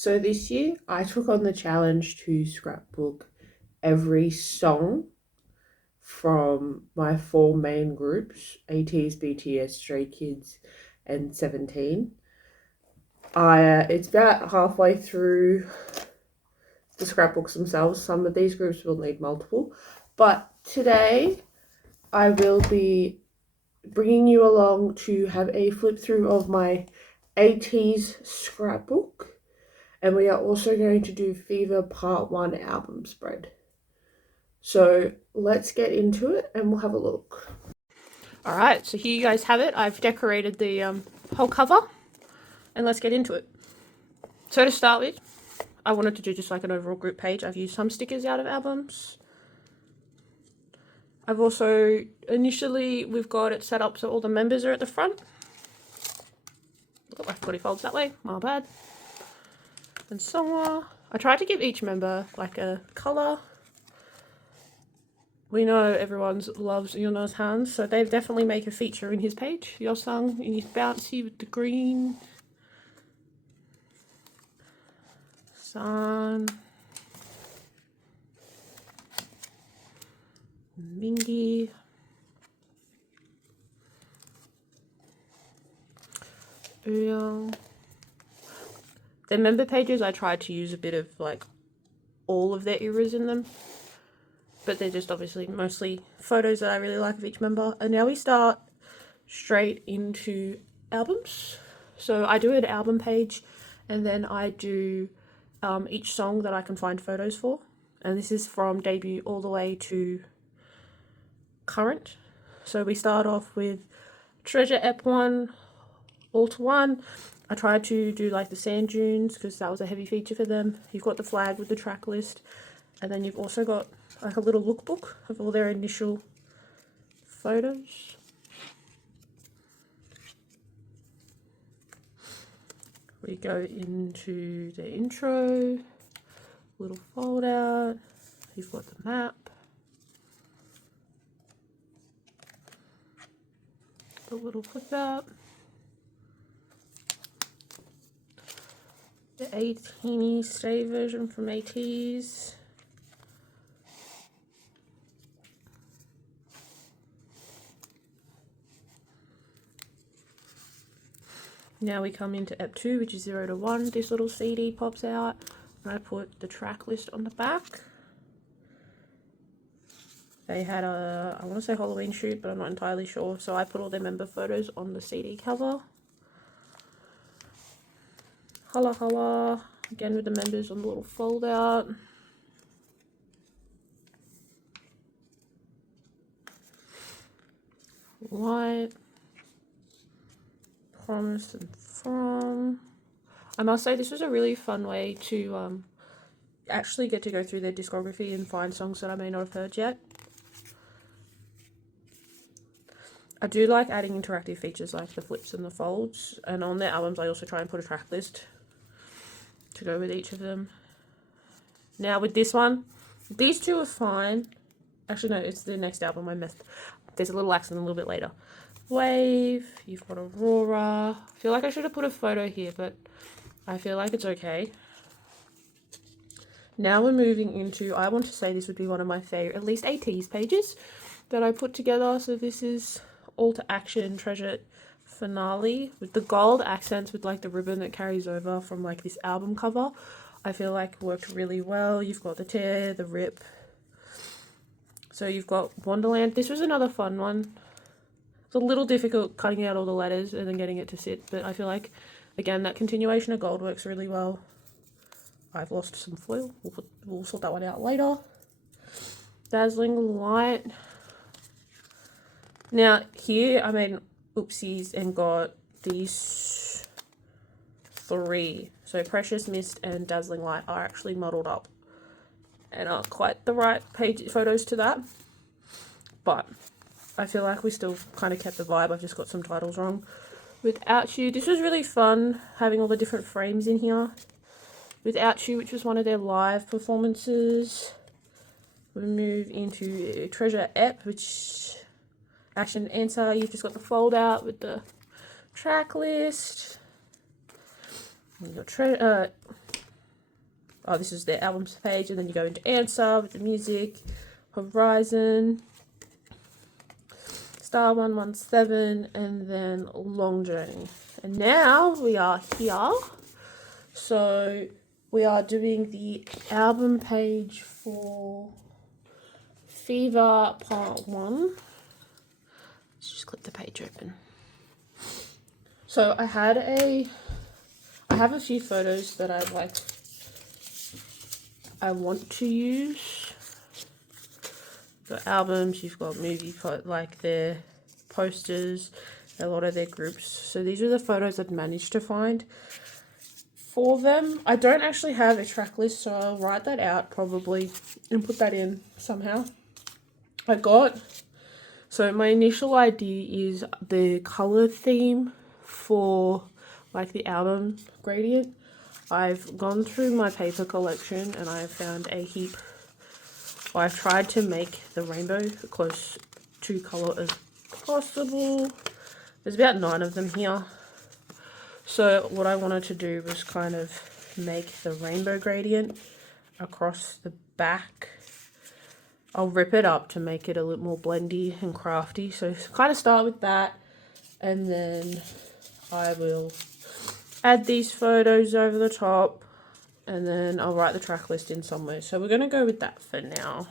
So this year I took on the challenge to scrapbook every song from my four main groups, ATEEZ, BTS, Stray Kids and 17. It's about halfway through the scrapbooks themselves. Some of these groups will need multiple, but today I will be bringing you along to have a flip through of my ATEEZ scrapbook. And we are also going to do Fever Part 1 album spread. So let's get into it and we'll have a look. Alright, so here you guys have it. I've decorated the whole cover and let's get into it. So to start with, I wanted to do just like an overall group page. I've used some stickers out of albums. I've also, initially, we've got it set up so all the members are at the front. Look at my footy folds that way, my bad. And somewhere, I tried to give each member like a colour. We know everyone loves Yuna's hands, so they definitely make a feature in his page. Yosung in his bouncy with the green. San. Mingi. Uyang. Their member pages, I tried to use a bit of like all of their eras in them, but they're just obviously mostly photos that I really like of each member. And now we start straight into albums. So I do an album page and then I do each song that I can find photos for. And this is from debut all the way to current. So we start off with Treasure Ep1, Alt 1. I tried to do like the sand dunes because that was a heavy feature for them. You've got the flag with the track list, and then you've also got like a little lookbook of all their initial photos. We go into the intro, little fold out, you've got the map, the little flip out, the 18 stay version from ATEEZ. Now we come into Ep2, which is 0 to 1. This little CD pops out and I put the track list on the back. They had a, I want to say Halloween shoot, but I'm not entirely sure. So I put all their member photos on the CD cover. Holla holla, again with the members on the little fold out. Light. Promise and From. I must say this was a really fun way to actually get to go through their discography and find songs that I may not have heard yet. I do like adding interactive features like the flips and the folds, and on their albums I also try and put a track list to go with each of them. Now with this one, these two are fine. Actually no, it's the next album I missed. There's a little accident a little bit later. Wave, you've got Aurora. I feel like I should have put a photo here, but I feel like it's okay. Now we're moving into, I want to say this would be one of my favorite, at least ATEEZ pages that I put together. So this is All to Action Treasure Finale with the gold accents with like the ribbon that carries over from like this album cover. I feel like worked really well. You've got the tear, the rip. So you've got Wonderland. This was another fun one. It's a little difficult cutting out all the letters and then getting it to sit, but I feel like, again, that continuation of gold works really well. I've lost some foil. We'll sort that one out later. Dazzling Light. Now, here I made oopsies and got these three. So Precious Mist and Dazzling Light are actually modelled up and are quite the right page photos to that. But I feel like we still kind of kept the vibe. I've just got some titles wrong. Without You, this was really fun having all the different frames in here. Without You, which was one of their live performances. We move into Treasure Ep, which Action Answer. You've just got the fold out with the track list. Your oh, this is their albums page, and then you go into answer with the music, Horizon, Star 117, and then Long Journey. And now we are here. So we are doing the album page for Fever Part 1. Let's just click the page open. So I have a few photos that I want to use. You've got albums, you've got their posters, a lot of their groups. So these are the photos I've managed to find for them. I don't actually have a track list, so I'll write that out probably and put that in somehow. So my initial idea is the color theme for like the album gradient. I've gone through my paper collection and I've found a heap. I've tried to make the rainbow close to color as possible. There's about 9 of them here. So what I wanted to do was kind of make the rainbow gradient across the back. I'll rip it up to make it a little more blendy and crafty. So kind of start with that, and then I will add these photos over the top, and then I'll write the track list in somewhere. So we're going to go with that for now.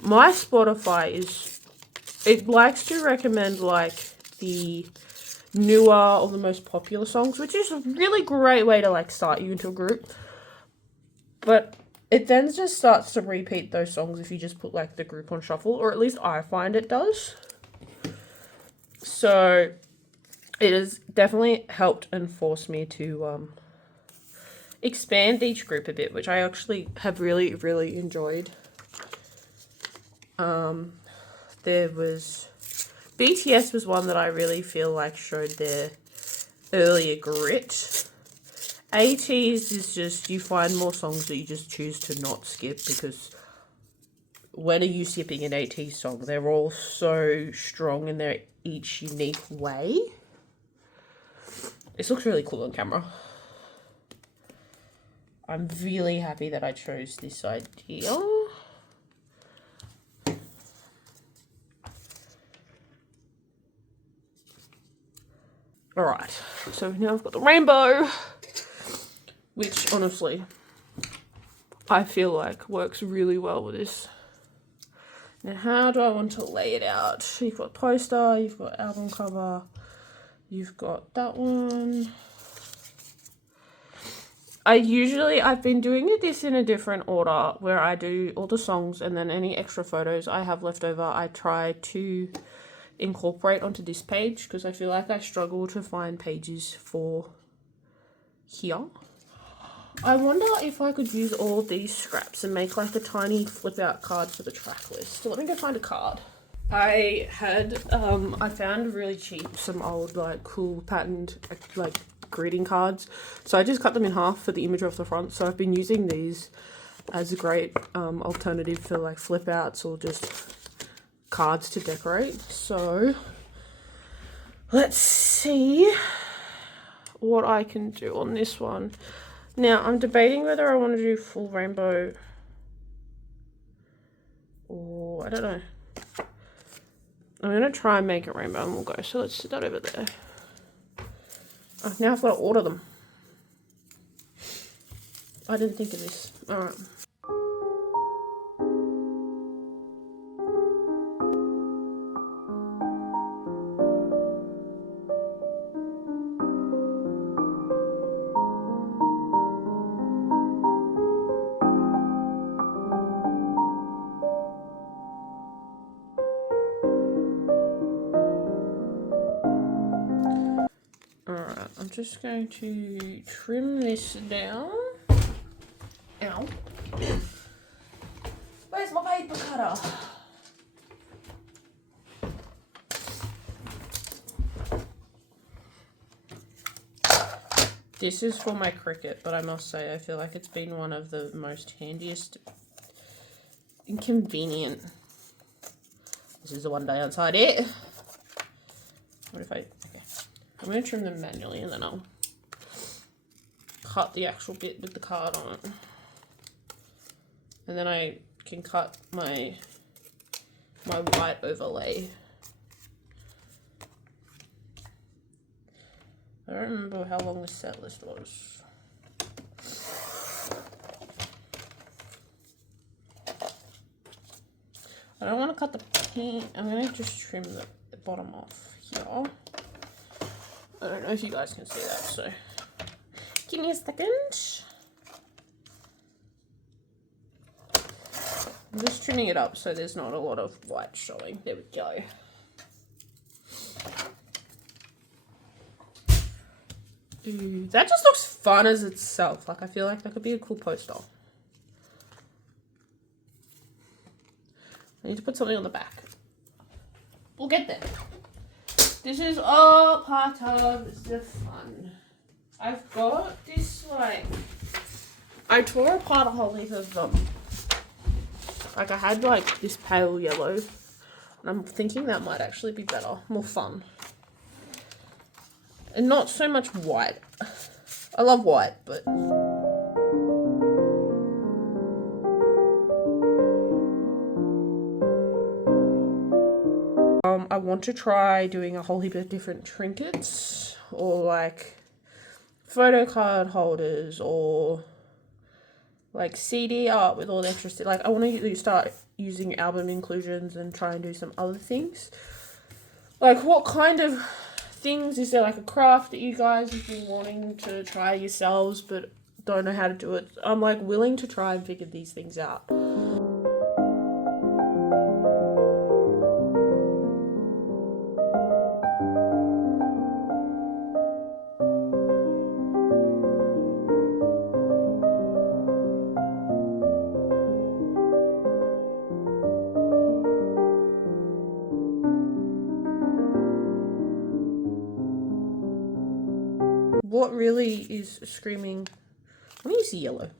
My Spotify it likes to recommend like the newer or the most popular songs, which is a really great way to like start you into a group. But it then just starts to repeat those songs if you just put like the group on shuffle, or at least I find it does. So it has definitely helped and forced me to expand each group a bit, which I actually have really, really enjoyed. There was BTS was one that I really feel like showed their earlier grit. ATEEZ is just, you find more songs that you just choose to not skip, because when are you skipping an ATEEZ song? They're all so strong in their each unique way. This looks really cool on camera. I'm really happy that I chose this idea. Alright, so now I've got the rainbow, which honestly, I feel like works really well with this. Now how do I want to lay it out? You've got poster, you've got album cover, you've got that one. I've been doing this in a different order, where I do all the songs and then any extra photos I have left over, I try to incorporate onto this page, because I feel like I struggle to find pages for here. I wonder if I could use all these scraps and make like a tiny flip out card for the track list. So let me go find a card. I found really cheap some old like cool patterned like greeting cards, so I just cut them in half for the image off the front. So I've been using these as a great alternative for like flip outs or just cards to decorate. So let's see what I can do on this one. Now I'm debating whether I want to do full rainbow or I don't know. I'm gonna try and make it rainbow and we'll go. So let's sit that over there. Oh, now I've got to order them. I didn't think of this. Alright. I'm I'm just going to trim this down. Ow. Where's my paper cutter? This is for my Cricut, but I must say I feel like it's been one of the most handiest inconvenient. This is the one downside it. What if okay. I'm going to trim them manually and then I'll cut the actual bit with the card on it. And then I can cut my white overlay. I don't remember how long the set list was. I don't want to cut the paint. I'm going to just trim the bottom off here. I don't know if you guys can see that, so give me a second. I'm just trimming it up so there's not a lot of white showing. There we go. Ooh, that just looks fun as itself. Like, I feel like that could be a cool poster. I need to put something on the back. We'll get there. This is all part of the fun. I've got this, like, I tore apart a whole heap of them. Like, I had, like, this pale yellow. And I'm thinking that might actually be better. More fun. And not so much white. I love white, but... I want to try doing a whole heap of different trinkets. Or, like, photo card holders. Or... like CD art with all the extra stuff. Like, I want to start using album inclusions and try and do some other things. Like, what kind of things is there? Like a craft that you guys have been wanting to try yourselves but don't know how to do it? I'm like willing to try and figure these things out. What really is screaming? Let me use the yellow.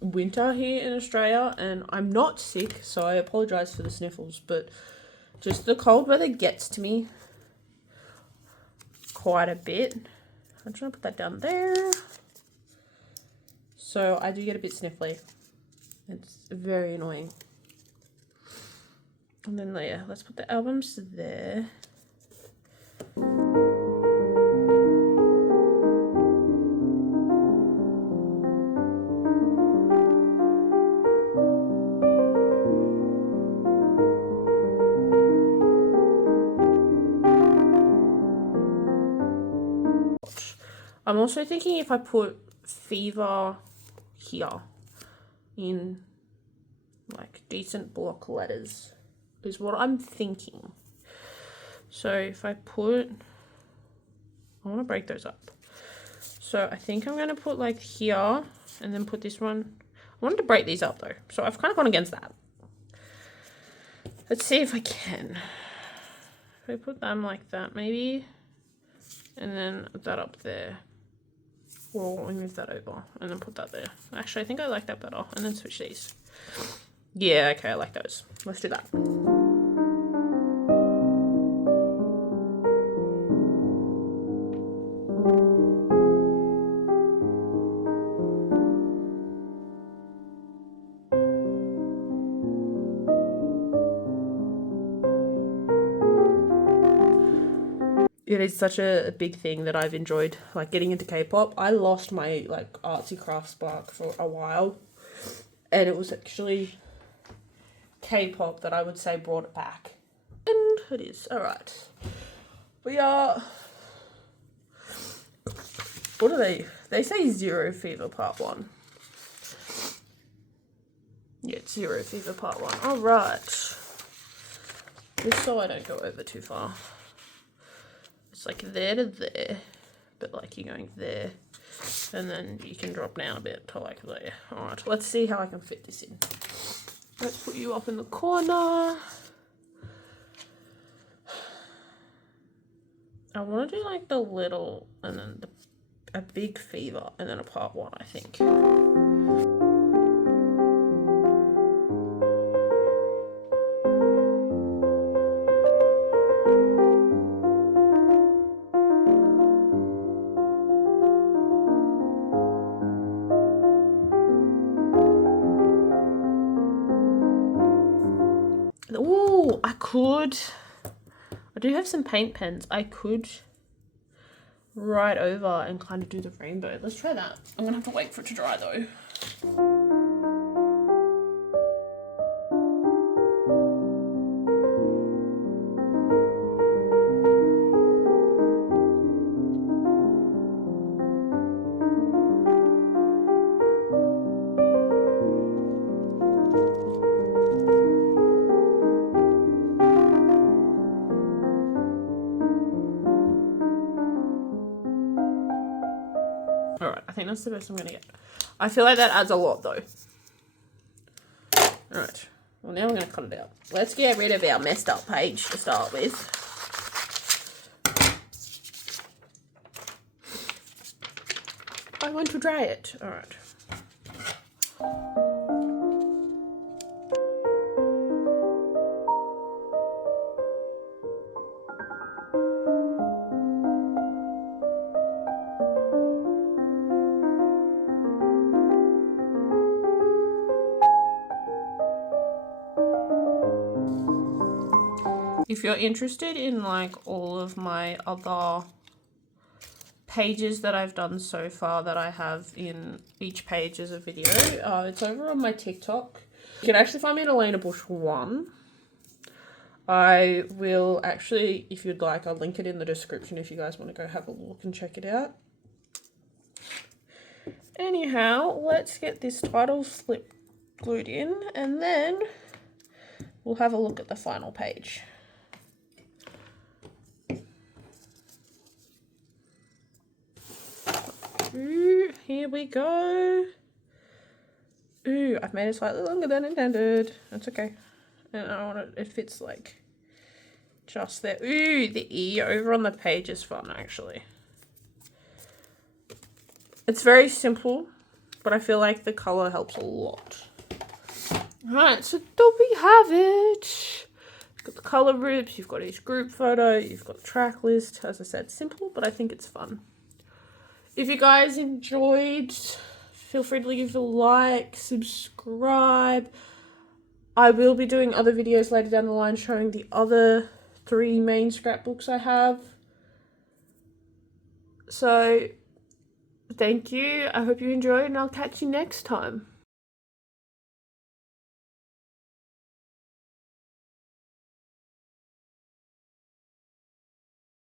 Winter here in Australia, and I'm not sick, so I apologize for the sniffles, but just the cold weather gets to me quite a bit. I'm trying to put that down there. So I do get a bit sniffly. It's very annoying. And then yeah, let's put the albums there. I'm also thinking if I put Fever here in like decent block letters is what I'm thinking. So if I put, I want to break those up. So I think I'm going to put like here and then put this one. I wanted to break these up though, so I've kind of gone against that. Let's see if I can. If I put them like that maybe, and then that up there. Well, we move that over and then put that there. Actually, I think I like that better. And then switch these. Yeah, okay, I like those. Let's do that. It is such a big thing that I've enjoyed, like getting into K-pop. I lost my like artsy craft spark for a while, and it was actually K-pop that I would say brought it back. And it is. All right. We are What do they say Zero Fever Part 1. Yeah, it's Zero Fever Part 1. Alright. Just so I don't go over too far. It's like there to there, but like you're going there, and then you can drop down a bit to like there. Alright, let's see how I can fit this in. Let's put you up in the corner. I want to do like the little, and then a big fever, and then a Part 1, I think. Ooh, I do have some paint pens. I could write over and kind of do the rainbow. Let's try that. I'm gonna have to wait for it to dry though. Alright, I think that's the best I'm gonna get. I feel like that adds a lot though. Alright, well now we're gonna cut it out. Let's get rid of our messed up page to start with. I want to dry it. Alright. If you're interested in like all of my other pages that I've done so far that I have in each page as a video, it's over on my TikTok. You can actually find me at Elena Bush 1. I will actually, if you'd like, I'll link it in the description if you guys want to go have a look and check it out. Anyhow, let's get this title slip glued in and then we'll have a look at the final page. Ooh, here we go. Ooh, I've made it slightly longer than intended. That's okay. And I want it fits like just there. Ooh, the E over on the page is fun actually. It's very simple, but I feel like the color helps a lot. Alright, so there we have it. You've got the color rips, you've got each group photo, you've got the track list. As I said, simple, but I think it's fun. If you guys enjoyed, feel free to leave a like, subscribe. I will be doing other videos later down the line showing the other 3 main scrapbooks I have. So, thank you. I hope you enjoyed and I'll catch you next time.